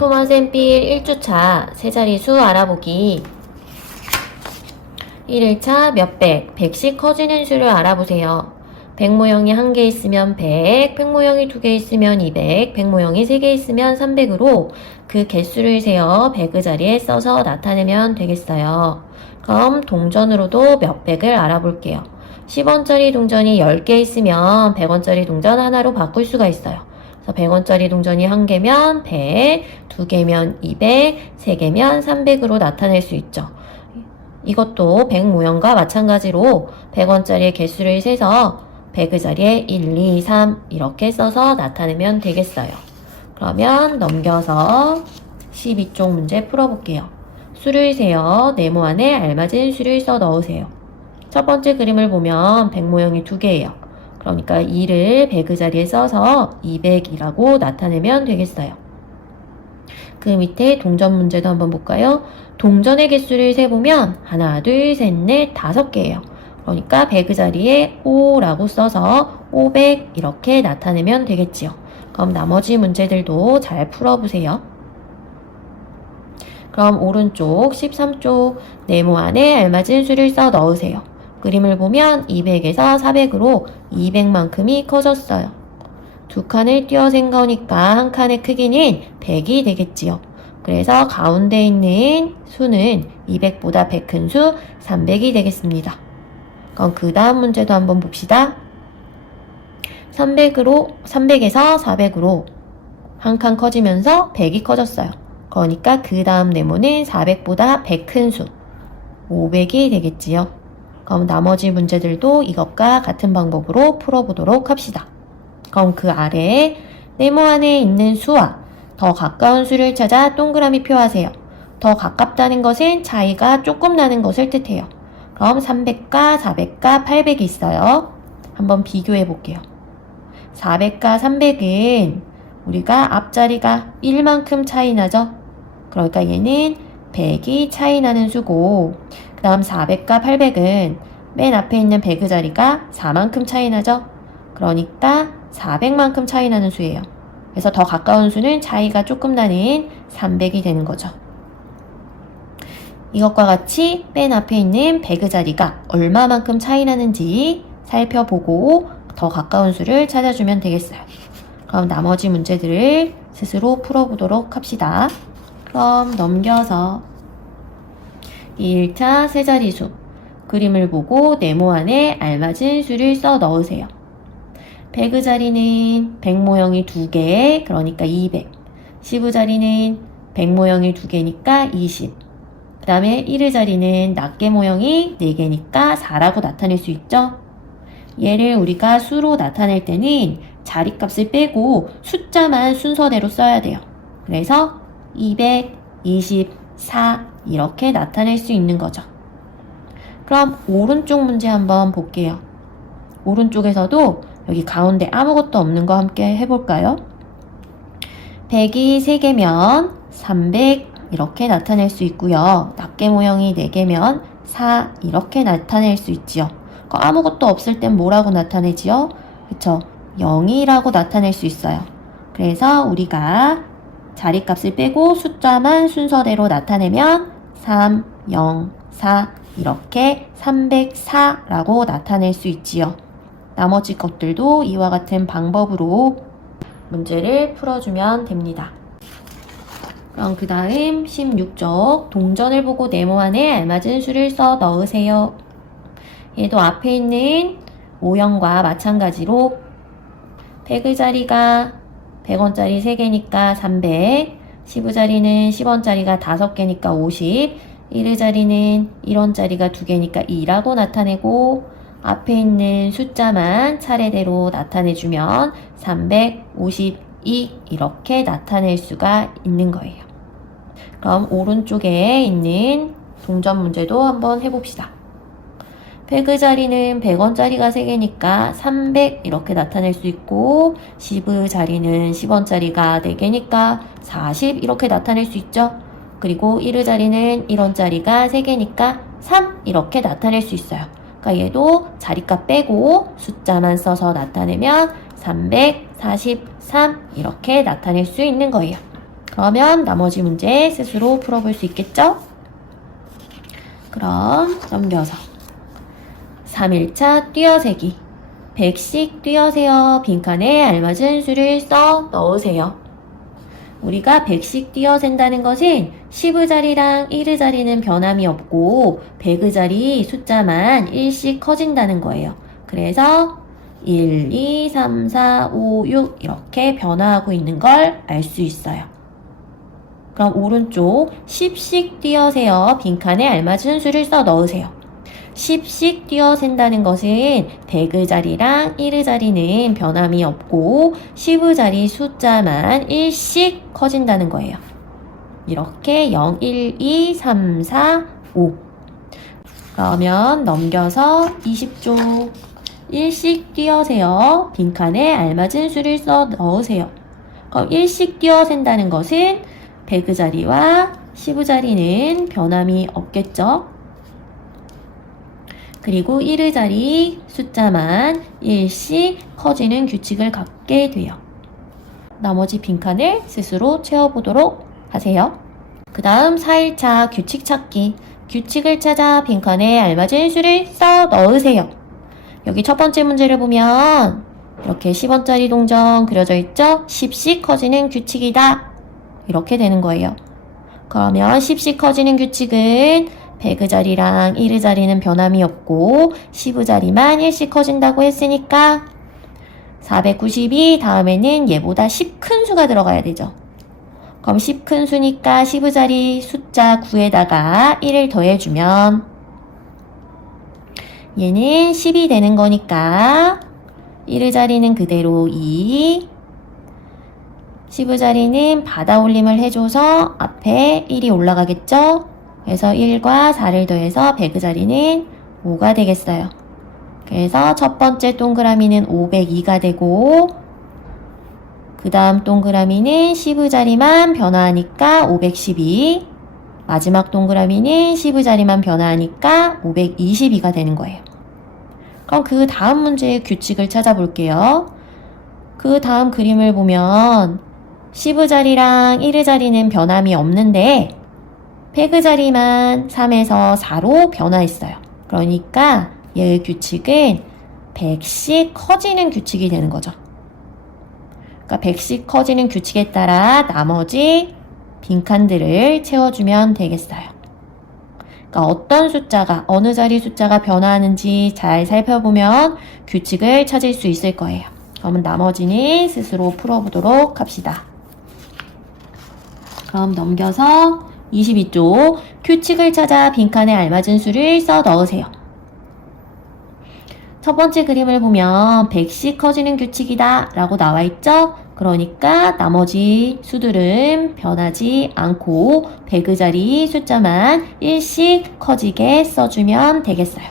토마센필 1주차 세자리수 알아보기. 1일차 몇백, 100씩 커지는 수를 알아보세요. 100 모형이 1개 있으면 100, 100 모형이 2개 있으면 200, 100 모형이 3개 있으면 300으로 그 개수를 세어 100의 자리에 써서 나타내면 되겠어요. 그럼 동전으로도 몇백을 알아볼게요. 10원짜리 동전이 10개 있으면 100원짜리 동전 하나로 바꿀 수가 있어요. 그래서 100원짜리 동전이 1개면 100, 2개면 200, 3개면 300으로 나타낼 수 있죠. 이것도 100 모형과 마찬가지로 100원짜리의 개수를 세서 100의 자리에 1, 2, 3 이렇게 써서 나타내면 되겠어요. 그러면 넘겨서 12쪽 문제 풀어볼게요. 수를 세어 네모 안에 알맞은 수를 써 넣으세요. 첫 번째 그림을 보면 100 모형이 2개예요. 그러니까 2를 100의 자리에 써서 200이라고 나타내면 되겠어요. 그 밑에 동전 문제도 한번 볼까요? 동전의 개수를 세보면 하나, 둘, 셋, 넷, 5개예요. 그러니까 100의 자리에 5라고 써서 500 이렇게 나타내면 되겠지요. 그럼 나머지 문제들도 잘 풀어보세요. 그럼 오른쪽 13쪽 네모 안에 알맞은 수를 써 넣으세요. 그림을 보면 200에서 400으로 200만큼이 커졌어요. 두 칸을 띄어센 거니까 한 칸의 크기는 100이 되겠지요. 그래서 가운데 있는 수는 200보다 100 큰 수 300이 되겠습니다. 그럼 그 다음 문제도 한번 봅시다. 300에서 400으로 한 칸 커지면서 100이 커졌어요. 그러니까 그 다음 네모는 400보다 100 큰 수 500이 되겠지요. 그럼 나머지 문제들도 이것과 같은 방법으로 풀어보도록 합시다. 그럼 그 아래에 네모 안에 있는 수와 더 가까운 수를 찾아 동그라미 표하세요. 더 가깝다는 것은 차이가 조금 나는 것을 뜻해요. 그럼 300과 400과 800이 있어요. 한번 비교해 볼게요. 400과 300은 우리가 앞자리가 1만큼 차이 나죠? 그러니까 얘는 100이 차이 나는 수고, 그 다음 400과 800은 맨 앞에 있는 100의 자리가 4만큼 차이 나죠? 그러니까 400만큼 차이 나는 수예요. 그래서 더 가까운 수는 차이가 조금 나는 300이 되는 거죠. 이것과 같이 맨 앞에 있는 100의 자리가 얼마만큼 차이 나는지 살펴보고 더 가까운 수를 찾아주면 되겠어요. 그럼 나머지 문제들을 스스로 풀어보도록 합시다. 그럼 넘겨서 1차 세자리수 그림을 보고 네모 안에 알맞은 수를 써 넣으세요. 100의 자리는 100 모형이 2개, 그러니까 200. 10의 자리는 100 모형이 2개니까 20. 그 다음에 1의 자리는 낱개 모형이 4개니까 4라고 나타낼 수 있죠? 얘를 우리가 수로 나타낼 때는 자리값을 빼고 숫자만 순서대로 써야 돼요. 그래서 224 이렇게 나타낼 수 있는 거죠. 그럼 오른쪽 문제 한번 볼게요. 오른쪽에서도 여기 가운데 아무것도 없는 거 함께 해볼까요? 100이 3개면 300 이렇게 나타낼 수 있고요. 낱개 모형이 4개면 4 이렇게 나타낼 수 있지요. 아무것도 없을 땐 뭐라고 나타내지요? 그쵸? 0이라고 나타낼 수 있어요. 그래서 우리가 자리값을 빼고 숫자만 순서대로 나타내면 3, 0, 4 이렇게 304라고 나타낼 수 있지요. 나머지 것들도 이와 같은 방법으로 문제를 풀어주면 됩니다. 그럼 그 다음 16쪽 동전을 보고 네모 안에 알맞은 수를 써 넣으세요. 얘도 앞에 있는 모형과 마찬가지로 100의 자리가 100원짜리 3개니까 300, 10의 자리는 10원짜리가 5개니까 50, 1의 자리는 1원짜리가 2개니까 2라고 나타내고 앞에 있는 숫자만 차례대로 나타내주면 352 이렇게 나타낼 수가 있는 거예요. 그럼 오른쪽에 있는 동전 문제도 한번 해봅시다. 100의 자리는 100원짜리가 3개니까 300 이렇게 나타낼 수 있고 10의 자리는 10원짜리가 4개니까 40 이렇게 나타낼 수 있죠. 그리고 1의 자리는 1원짜리가 3개니까 3 이렇게 나타낼 수 있어요. 그러니까 얘도 자리값 빼고 숫자만 써서 나타내면 343 이렇게 나타낼 수 있는 거예요. 그러면 나머지 문제 스스로 풀어볼 수 있겠죠? 그럼 넘겨서 3일차 띄어세기 100씩 띄어세어 빈칸에 알맞은 수를 써 넣으세요. 우리가 100씩 띄어센다는 것은 10의 자리랑 1의 자리는 변함이 없고 100의 자리 숫자만 1씩 커진다는 거예요. 그래서 1, 2, 3, 4, 5, 6 이렇게 변화하고 있는 걸 알 수 있어요. 그럼 오른쪽 10씩 띄어세어 빈칸에 알맞은 수를 써 넣으세요. 10씩 띄어센다는 것은 100의 자리랑 1의 자리는 변함이 없고 10의 자리 숫자만 1씩 커진다는 거예요. 이렇게 0, 1, 2, 3, 4, 5 그러면 넘겨서 20쪽 1씩 띄어세어 빈칸에 알맞은 수를 써 넣으세요. 그럼 1씩 띄어센다는 것은 100의 자리와 10의 자리는 변함이 없겠죠? 그리고 1의 자리 숫자만 1씩 커지는 규칙을 갖게 돼요. 나머지 빈칸을 스스로 채워보도록 하세요. 그 다음 4일차 규칙 찾기. 규칙을 찾아 빈칸에 알맞은 수를 써 넣으세요. 여기 첫 번째 문제를 보면 이렇게 10원짜리 동전 그려져 있죠? 10씩 커지는 규칙이다. 이렇게 되는 거예요. 그러면 10씩 커지는 규칙은 100의 자리랑 1의 자리는 변함이 없고 10의 자리만 1씩 커진다고 했으니까 492 다음에는 얘보다 10 큰 수가 들어가야 되죠. 그럼 10 큰 수니까 10의 자리 숫자 9에다가 1을 더해주면 얘는 10이 되는 거니까 1의 자리는 그대로 2 10의 자리는 받아 올림을 해줘서 앞에 1이 올라가겠죠? 그래서 1과 4를 더해서 100의 자리는 5가 되겠어요. 그래서 첫 번째 동그라미는 502가 되고 그 다음 동그라미는 10의 자리만 변화하니까 512 마지막 동그라미는 10의 자리만 변화하니까 522가 되는 거예요. 그럼 그 다음 문제의 규칙을 찾아볼게요. 그 다음 그림을 보면 10의 자리랑 1의 자리는 변함이 없는데 100의 자리만 3에서 4로 변화했어요. 그러니까 얘의 규칙은 100씩 커지는 규칙이 되는 거죠. 그러니까 100씩 커지는 규칙에 따라 나머지 빈칸들을 채워주면 되겠어요. 그러니까 어떤 숫자가 어느 자리 숫자가 변화하는지 잘 살펴보면 규칙을 찾을 수 있을 거예요. 그러면 나머지는 스스로 풀어보도록 합시다. 그럼 넘겨서 22쪽 규칙을 찾아 빈칸에 알맞은 수를 써 넣으세요. 첫 번째 그림을 보면 100씩 커지는 규칙이다 라고 나와 있죠? 그러니까 나머지 수들은 변하지 않고 100의 자리 숫자만 1씩 커지게 써주면 되겠어요.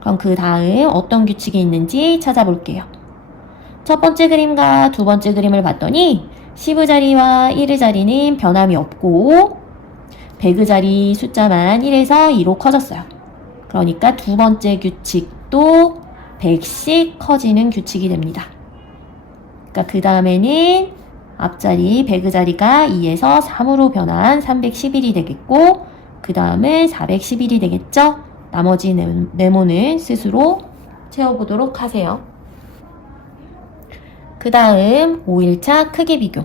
그럼 그 다음 어떤 규칙이 있는지 찾아볼게요. 첫 번째 그림과 두 번째 그림을 봤더니 10의 자리와 1의 자리는 변함이 없고 100의 자리 숫자만 1에서 2로 커졌어요. 그러니까 두 번째 규칙도 100씩 커지는 규칙이 됩니다. 그러니까 그 다음에는 앞자리 100의 자리가 2에서 3으로 변한 311이 되겠고 그 다음은 411이 되겠죠? 나머지 네모는 스스로 채워보도록 하세요. 그 다음 5일차 크기 비교.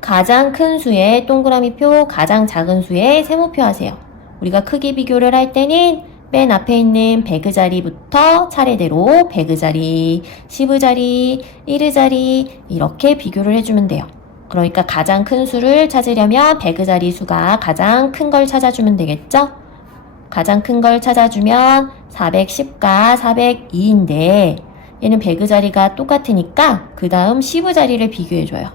가장 큰 수의 동그라미표, 가장 작은 수의 세모표 하세요. 우리가 크기 비교를 할 때는 맨 앞에 있는 100의 자리부터 차례대로 100의 자리, 10의 자리, 1의 자리 이렇게 비교를 해주면 돼요. 그러니까 가장 큰 수를 찾으려면 100의 자리 수가 가장 큰 걸 찾아주면 되겠죠? 가장 큰 걸 찾아주면 410과 402인데 얘는 100의 자리가 똑같으니까 그 다음 10의 자리를 비교해줘요.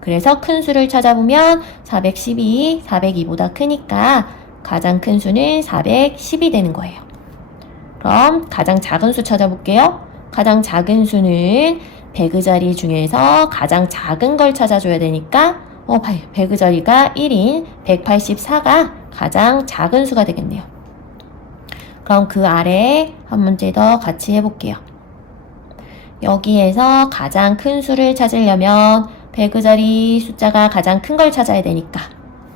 그래서 큰 수를 찾아보면 412, 402보다 크니까 가장 큰 수는 410이 되는 거예요. 그럼 가장 작은 수 찾아볼게요. 가장 작은 수는 100의 자리 중에서 가장 작은 걸 찾아줘야 되니까 100의 자리가 1인 184가 가장 작은 수가 되겠네요. 그럼 그 아래 한 문제 더 같이 해볼게요. 여기에서 가장 큰 수를 찾으려면 배그 자리 숫자가 가장 큰 걸 찾아야 되니까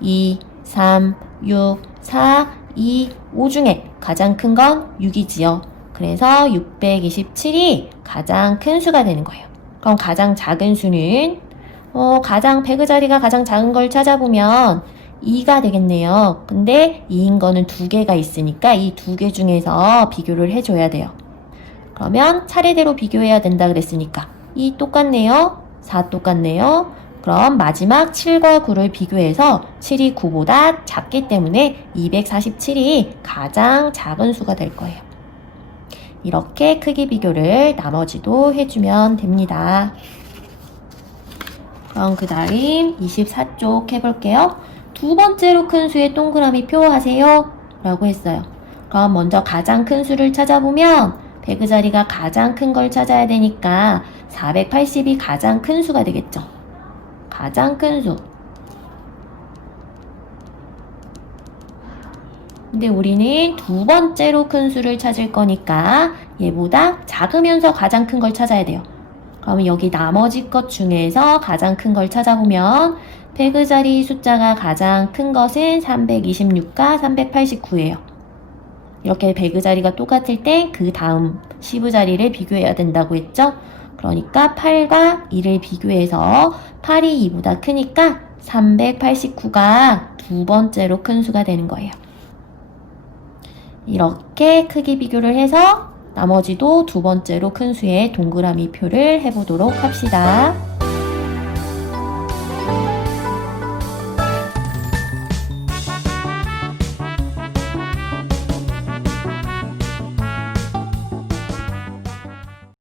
2, 3, 6, 4, 2, 5 중에 가장 큰 건 6이지요. 그래서 627이 가장 큰 수가 되는 거예요. 그럼 가장 작은 수는 배그 자리가 가장 작은 걸 찾아보면 2가 되겠네요. 근데 2인 거는 2개가 있으니까 이 2개 중에서 비교를 해줘야 돼요. 그러면 차례대로 비교해야 된다 그랬으니까 2 똑같네요. 4 똑같네요. 그럼 마지막 7과 9를 비교해서 7이 9보다 작기 때문에 247이 가장 작은 수가 될 거예요. 이렇게 크기 비교를 나머지도 해주면 됩니다. 그럼 그 다음 24쪽 해볼게요. 두 번째로 큰 수의 동그라미 표 하세요 라고 했어요. 그럼 먼저 가장 큰 수를 찾아보면 배그 자리가 가장 큰 걸 찾아야 되니까 480이 가장 큰 수가 되겠죠. 가장 큰 수. 근데 우리는 두 번째로 큰 수를 찾을 거니까 얘보다 작으면서 가장 큰 걸 찾아야 돼요. 그러면 여기 나머지 것 중에서 가장 큰 걸 찾아보면 배그 자리 숫자가 가장 큰 것은 326과 389예요. 이렇게 배그 자리가 똑같을 때 그 다음 시브 자리를 비교해야 된다고 했죠? 그러니까 8과 2를 비교해서 8이 2보다 크니까 389가 두 번째로 큰 수가 되는 거예요. 이렇게 크기 비교를 해서 나머지도 두 번째로 큰 수의 동그라미 표를 해보도록 합시다.